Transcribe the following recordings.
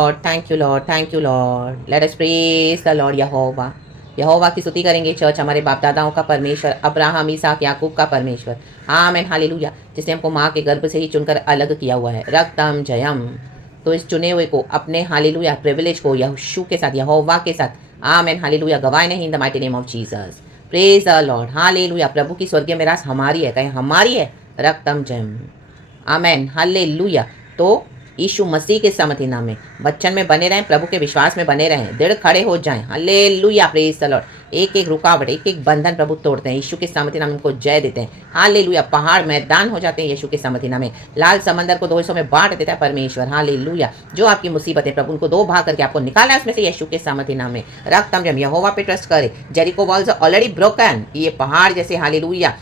Lord, thank you lord, thank you lord. Let us praise the lord Jehovah. यहोवा की स्तुति करेंगे church, हमारे बाप दादाओं का परमेश्वर, अब्राहम इसहाक याकूब का परमेश्वर। Amen hallelujah. जिसने हमको माँ के गर्भ से ही चुनकर अलग किया हुआ है। रक्तम जयम। तो इस चुने हुए को अपने हालेलुया प्रिविलेज को यहोशू के साथ, यहोवा के साथ, आमेन हालेलुया, गवाए नहीं in the mighty name of Jesus. Praise the lord hallelujah. प्रभु की स्वर्गीय मिरास हमारी है, कहें हमारी है। रक्तम जयम। Amen hallelujah. तो यीशु मसीह के समर्थी नाम में वचन में बने रहें, प्रभु के विश्वास में बने रहें, दृढ़ खड़े हो जाएं। Hallelujah praise the Lord. एक एक रुकावट, एक एक बंधन प्रभु तोड़ते हैं, यीशु के समर्थी नाम में उनको जय देते हैं। हालेलुया। पहाड़ मैदान हो जाते हैं यीशु के समर्थी नाम में। लाल समंदर को दो हिस्सों में बांट देता है परमेश्वर। हालेलुया। जो आपकी मुसीबतें प्रभु उनको दो भाग करके आपको निकाला है उसमें से यीशु के समर्थी नाम में। रक्तम जम। यहोवा पे ट्रस्ट करे। Jericho walls already broken. ये पहाड़ जैसे हालेलुया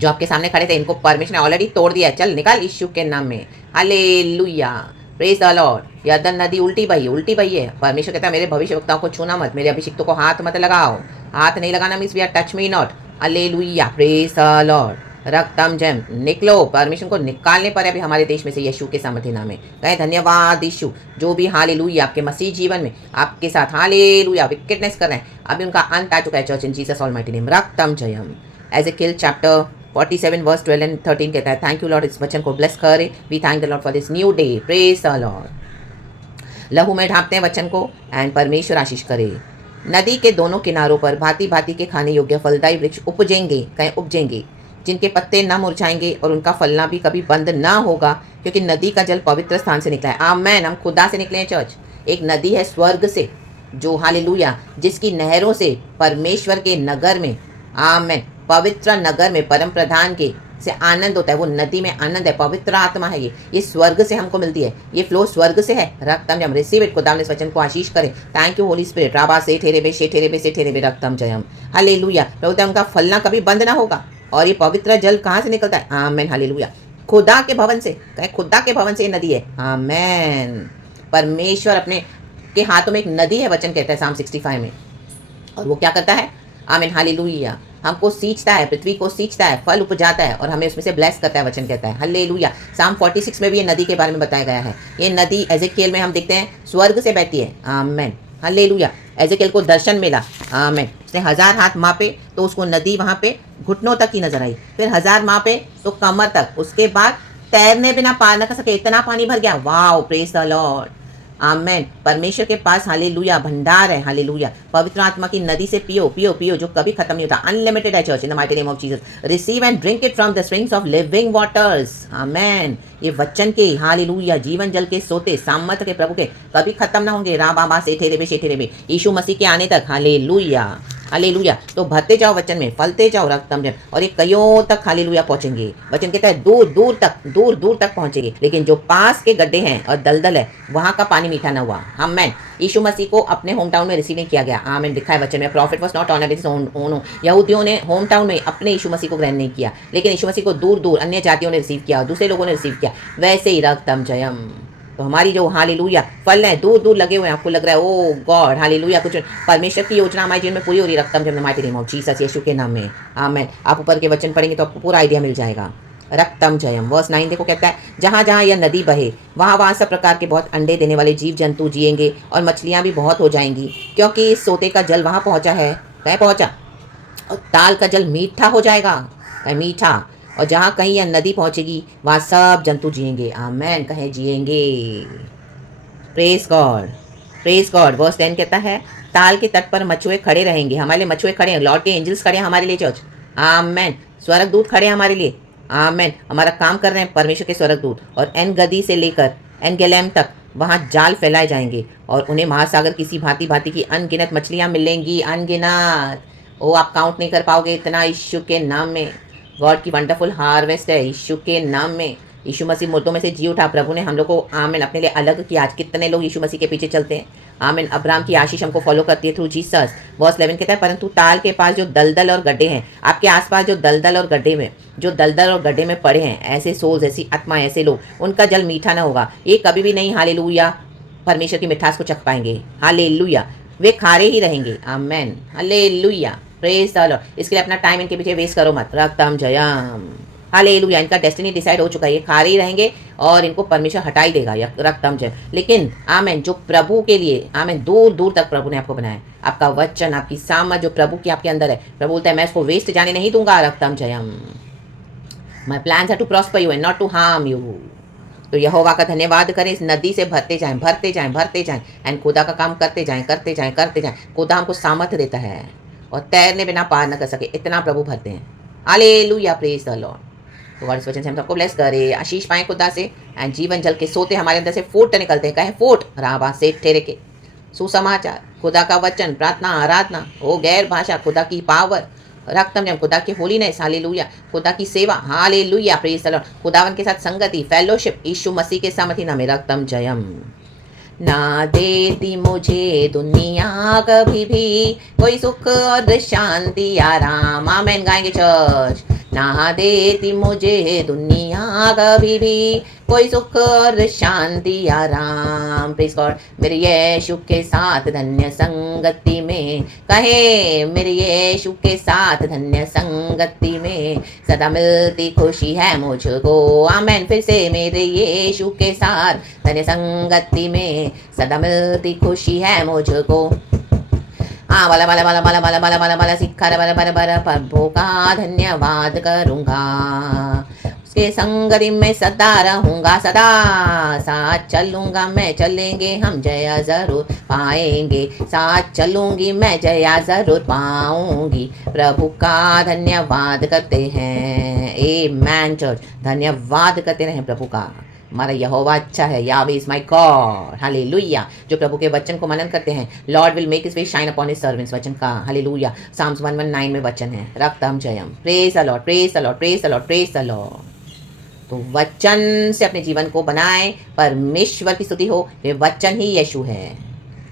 जो आपके सामने खड़े थे, इनको परमेश्वर ने ऑलरेडी तोड़ दिया है। चल निकाल यीशु के नाम में। Hallelujah praise the Lord. यरदन नदी उल्टी बही है। परमेश्वर कहता है मेरे भविष्यवक्ताओं को छूना मत, मेरे अभिषिक्तों को हाथ मत लगाओ। हाथ नहीं लगाना means we are touch me not. Hallelujah praise the lord. रक्तम जैम। निकलो। परमेश्वर को निकालने पर अभी हमारे देश में से यीशु के समर्थी नाम में कहे धन्यवाद यीशु। जो भी हालेलुया आपके मसीह जीवन में आपके साथ हालेलुया विकेटनेस कर रहे हैं, अभी उनका अंत आ चुका है church in Jesus almighty name. रक्तम जयम। एजेकियल चैप्टर 47 वर्स 12 एंड 13 कहता है थैंक यू लॉर्ड, इस वचन को ब्लेस करे। We thank the lord for this new day. Praise the lord. लहू में ढांपते हैं वचन को एंड परमेश्वर आशीष करे। नदी के दोनों किनारों पर भांति भांति के खाने योग्य फलदायी वृक्ष उपजेंगे, कहीं उपजेंगे, जिनके पत्ते न मुरझाएंगे और उनका फलना भी कभी बंद ना होगा, क्योंकि नदी का जल पवित्र स्थान से निकला है। आमेन। हम खुदा से निकले हैं चर्च। एक नदी है स्वर्ग से, जो हालेलुया जिसकी नहरों से परमेश्वर के नगर में, आमेन, पवित्र नगर में परम प्रधान के से आनंद होता है। वो नदी में आनंद है, पवित्र आत्मा है। ये स्वर्ग से हमको मिलती है, ये फ्लो स्वर्ग से है। रक्तम जयम। Receive it. खुदा ने इस वचन को आशीष करे। Thank you holy spirit. राबा से ठेरे बे शे ठेरे बे से ठेरे बे। रक्तम जयम। हालेलुया। प्रभु उनका फलना कभी बंद ना होगा। और ये पवित्र जल कहाँ से निकलता है? Amen hallelujah. खुदा के भवन से, कहे खुदा के भवन से ये नदी है। आमेन। परमेश्वर अपने के हाथों में एक नदी है, वचन कहता है साम 65 में। और वो क्या करता है? आमीन हालेलुया। हमको सींचता है, पृथ्वी को सींचता है, फल उपजाता है और हमें उसमें से ब्लेस करता है, वचन कहता है। हालेलुया। साम 46 में भी ये नदी के बारे में बताया गया है। ये नदी एजेकियल में हम देखते हैं स्वर्ग से बहती है। आमीन हालेलुया। एजेकियल को दर्शन मिला। आमीन। उसने 1000 हाथ मापे तो उसको नदी वहाँ पे घुटनों तक ही नजर आई। फिर 1000 मापे तो कमर तक। उसके बाद तैरने बिना पार न कर सके, इतना पानी भर गया। Wow praise the lord. Amen. परमेश्वर के पास हालेलुया भंडार है। हालेलुया। पवित्र आत्मा की नदी से पियो पियो पियो, जो कभी खत्म नहीं होता। अनलिमिटेड है church in the mighty name of Jesus. Receive and drink it from the springs of living waters. Amen. ये वचन के हालेलुया जीवन जल के सोते सामर्थ के प्रभु के कभी खत्म ना होंगे। रा बाबा से ठेरे बे यीशु मसीह के आने तक। Hallelujah hallelujah. तो भरते जाओ वचन में, फलते जाओ रक्तम जन, और ये कईयों तक हालेलुया पहुंचेंगे। वचन कहता है दूर दूर तक पहुंचेंगे। लेकिन जो पास के गड्ढे हैं और दलदल है, वहां का पानी मीठा ना हुआ। आमेन। यीशु मसीह को अपने होम टाउन में रिसीव नहीं किया गया। आमेन। लिखा है वचन में, profit was not honoured in his own. यहूदियों ने होम टाउन में अपने यीशु मसीह को ग्रहण नहीं किया, लेकिन यीशु मसीह को दूर दूर अन्य जातियों ने रिसीव किया, दूसरे लोगों ने रिसीव किया। वैसे ही रक्तम जयम। तो हमारी जो हालेलुया फल है दूर दूर लगे हुए हैं। आपको लग रहा है ओ गॉड हालेलुया कुछ परमेश्वर की योजना हमारे जीवन में पूरी हो रही। रक्तम Jayam mighty name of Jesus यीशु के नाम में। आमेन। आप ऊपर के वचन पढ़ेंगे तो आपको पूरा आइडिया मिल जाएगा। रक्तम जयम। वर्स 9 देखो, कहता है जहाँ जहाँ यह नदी बहे वहाँ सब प्रकार के बहुत अंडे देने वाले जीव जंतु जिएंगे और मछलियाँ भी बहुत हो जाएंगी, क्योंकि इस सोते का जल वहाँ पहुँचा है। कहीं पहुँचा? और ताल का जल मीठा हो जाएगा। कहीं मीठा। और जहाँ कहीं यह नदी पहुँचेगी वहाँ सब जंतु जिएंगे। आमेन। कहें जिएंगे। Praise God praise God. Verse 10 कहता है ताल के तट पर मछुए खड़े रहेंगे। हमारे लिए मछुए खड़े हैं, लॉर्ड के एंजल्स खड़े हैं हमारे लिए चर्च। आमेन। स्वर्गदूत खड़े हैं हमारे लिए। आमेन। हमारा काम कर रहे हैं परमेश्वर के स्वर्गदूत। और एन गदी से लेकर एन गेलेम तक वहाँ जाल फैलाए जाएंगे और उन्हें महासागर किसी भांति भांति की अनगिनत मछलियाँ मिलेंगी। अनगिनत। ओ आप काउंट नहीं कर पाओगे इतना। यीशु के नाम में गॉड की वंडरफुल हार्वेस्ट है यीशु के नाम में। यीशु मसीह मुर्दों में से जी उठा। प्रभु ने हम लोग को आमेन अपने लिए अलग किया। आज कितने लोग यीशु मसीह के पीछे चलते हैं। आमेन। अब्राहम की आशीष हमको फॉलो करती है थ्रू जीसस। वर्स 11 कहता है परंतु ताल के पास जो दलदल और गड्ढे हैं, आपके आसपास जो दलदल और गड्ढे में पड़े हैं, ऐसे सोल्स, ऐसी आत्माएं, ऐसे लोग, उनका जल मीठा ना होगा। ये कभी भी नहीं हालेलुया परमेश्वर की मिठास को चख पाएंगे। हालेलुया। वे खारे ही रहेंगे। आमेन। हालेलुया। Praise the Lord. इसके लिए अपना टाइम इनके पीछे वेस्ट करो मत। रक्तम जयम। हालेलुया, इनका डेस्टिनी डिसाइड हो चुका है, ये खा रहे ही रहेंगे और इनको परमेश्वर हटा ही देगा रक्तम जय। लेकिन आमेन, जो प्रभु के लिए आमेन, दूर दूर तक प्रभु ने आपको बनाया है, आपका वचन आपकी सामर्थ जो प्रभु की आपके अंदर है, प्रभु बोलता है मैं इसको वेस्ट जाने नहीं दूंगा रक्तम जयम। My plans are to prosper you and not to harm you. तो यहोवा का धन्यवाद करें, इस नदी से भरते जाएं भरते जाएं भरते जाएं एंड खुदा का काम करते जाएं करते जाएं करते जाएं। खुदा हमको सामर्थ देता है और तैरने बिना पार न कर सके इतना प्रभु भरते हैं। Hallelujah, praise the lord. तो वर्ड इस वचन से हम सबको ब्लेस करे, आशीष पाएं खुदा से एंड जीवन जल के सोते हमारे अंदर से फूट निकलते हैं। कहें फूट राबा से ठेरे के सुसमाचार, खुदा का वचन, प्रार्थना, आराधना, ओ गैर भाषा, खुदा की पावर, रक्तम जम, खुदा की होलीनेस, हालेलुया, खुदा की सेवा, हालेलुया, प्रेज द लॉर्ड, खुदावन के साथ संगति, फेलोशिप, यीशु मसीह के सामर्थी नाम में रक्तम जयम। ना देती मुझे दुनिया कभी भी कोई सुख और शांति आराम, आमेन गाएंगे चर्च। ना देती मुझे दुनिया कभी भी कोई सुख और शांति आराम, प्रेज गॉड, मेरे यीशु के साथ धन्य संगति में, कहे मेरे यीशु के साथ धन्य संगति में सदा मिलती खुशी है मुझको, आमेन। फिर से मेरे यीशु के साथ धन्य संगति में सदा मिलती खुशी है मुझको। हाँ वाला वाला वाला वाला वाला वाला वाला वाला सिखा वाला वाला वाला प्रभु का धन्यवाद करूँगा, उसके संगति में सदा रहूँगा, सदा साथ चलूँगा मैं, चलेंगे हम जया ज़रूर पाएंगे, साथ चलूँगी मैं जया ज़रूर पाऊँगी। प्रभु का धन्यवाद करते हैं, आमेन चर्च, धन्यवाद करते रहें प्रभु का। हमारा यहोवा अच्छा है, यावे इज माय गॉड, हालेलुया। जो प्रभु के वचन को मनन करते हैं, lord will make his face shine upon his servants, वचन का, हालेलुया। साम्स 119 में वचन है, रक्तम जयम, praise the lord, praise the lord, praise the lord, praise the lord. तो वचन से अपने जीवन को बनाएं, परमेश्वर की स्तुति हो, वे वचन ही यीशु है,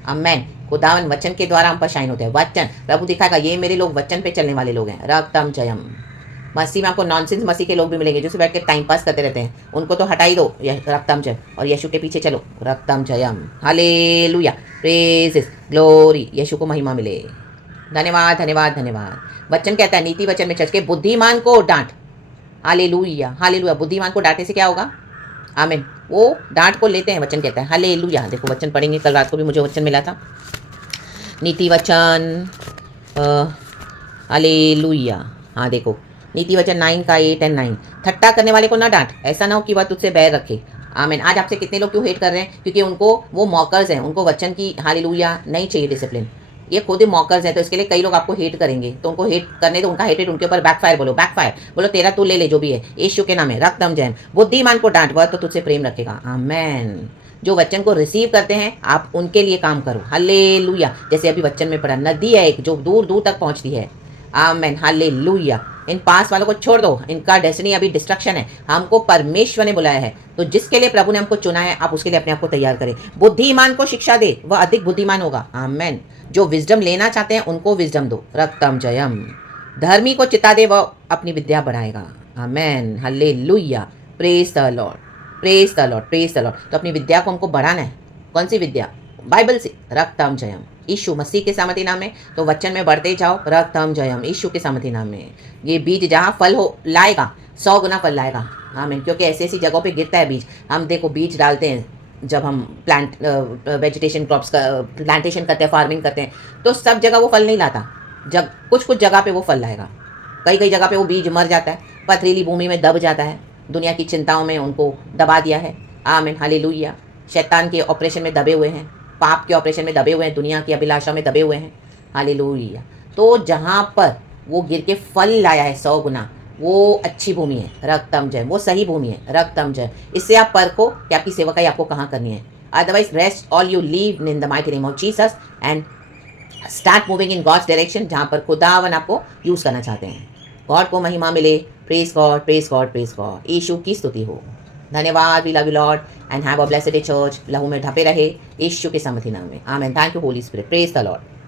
आमेन। खुदावन वचन के द्वारा हम पर शाइन होते हैं, वचन प्रभु दिखाएगा ये मेरे लोग वचन पे चलने वाले लोग हैं, रक्तम जयम। मसीह में आपको नॉनसेंस मसीह के लोग भी मिलेंगे जो सिर्फ बैठ के टाइम पास करते रहते हैं, उनको तो हटा ही दो, रक्तम जय, और यीशु के पीछे चलो, रक्तम जयम, हालेलुया, प्रेज ग्लोरी, यीशु को महिमा मिले। धन्यवाद धन्यवाद धन्यवाद। वचन कहता है नीति वचन में चर्च के बुद्धिमान को डांट, हालेलुया हालेलुया। बुद्धिमान को डांटने से क्या होगा, आमीन, वो डांट को लेते हैं, वचन कहता है, हालेलुया। देखो वचन पढ़ेंगे, कल रात को भी मुझे वचन मिला था, नीति वचन, हालेलुया। हाँ देखो नीति वचन 9 का 8 और 9, ठट्टा करने वाले को ना डांट, ऐसा ना हो कि वह तुझसे बैर रखे, आमीन। आज आपसे कितने लोग क्यों हेट कर रहे हैं, क्योंकि उनको वो मॉकर्स हैं, उनको वचन की हालेलुया नहीं चाहिए डिसिप्लिन, ये खुद ही मॉकर्स हैं, तो इसके लिए कई लोग आपको हेट करेंगे, तो उनको हेट करने दो, उनका हेटेड उनके ऊपर बैकफायर बोलो, बैकफायर बोलो, तेरा तू ले ले जो भी है, यीशु के नाम है, रक्तम जयम। बुद्धिमान को डांट, वह तो तुझसे प्रेम रखेगा, आमेन। जो वचन को रिसीव करते हैं आप उनके लिए काम करो, हालेलुया। जैसे अभी वचन में पढ़ा, नदी है एक जो दूर दूर तक पहुंचती है, आमेन, हालेलुया। इन पास वालों को छोड़ दो, इनका डेस्टिनी अभी डिस्ट्रक्शन है, हमको परमेश्वर ने बुलाया है, तो जिसके लिए प्रभु ने हमको चुना है आप उसके लिए अपने आप को तैयार करें। बुद्धिमान को शिक्षा दे, वह अधिक बुद्धिमान होगा, आमेन। जो विजडम लेना चाहते हैं उनको विजडम दो, रक्तम जयम। धर्मी को चिता दे, वह अपनी विद्या बढ़ाएगा, amen, hallelujah, praise the lord, praise the lord, praise the lord. तो अपनी विद्या को हमको बढ़ाना है, कौन सी विद्या, बाइबल से, रक्तम जयम, यीशु मसीह के सामर्थी नाम में। तो वचन में बढ़ते जाओ, रक्तम जयम, यीशु के सामर्थी नाम में। ये बीज जहाँ फल हो लाएगा 100 गुना फल लाएगा, आमीन। क्योंकि ऐसी ऐसी जगहों पे गिरता है बीज, हम देखो बीज डालते हैं जब हम प्लांट वेजिटेशन क्रॉप्स का प्लांटेशन करते हैं, फार्मिंग करते हैं, तो सब जगह वो फल नहीं लाता, जब कुछ कुछ जगह पे वो फल लाएगा, कई कई जगह पे वो बीज मर जाता है, पथरीली भूमि में दब जाता है, दुनिया की चिंताओं में उनको दबा दिया है, आमीन, हालेलुया। शैतान के ऑपरेशन में दबे हुए हैं, पाप के ऑपरेशन में दबे हुए हैं, दुनिया की अभिलाषा में दबे हुए हैं, हालेलुया। तो जहाँ पर वो गिर के फल लाया है 100 गुना, वो अच्छी भूमि है, रक्तम जय, वो सही भूमि है, रक्तम जय। इससे आप परखो कि आपकी सेवकाई आपको कहाँ करनी है। Otherwise rest all you live in the mighty name of Jesus and start moving in God's direction, जहाँ पर खुदावन आपको यूज़ करना चाहते हैं। गॉड को महिमा मिले, praise God, praise God, praise God, यीशु की स्तुति हो। धन्यवाद, we love you lord and have a blessed day church. लहू में ढपे रहे, यीशु के सामर्थी नाम में, amen. Thank you holy spirit, praise the Lord.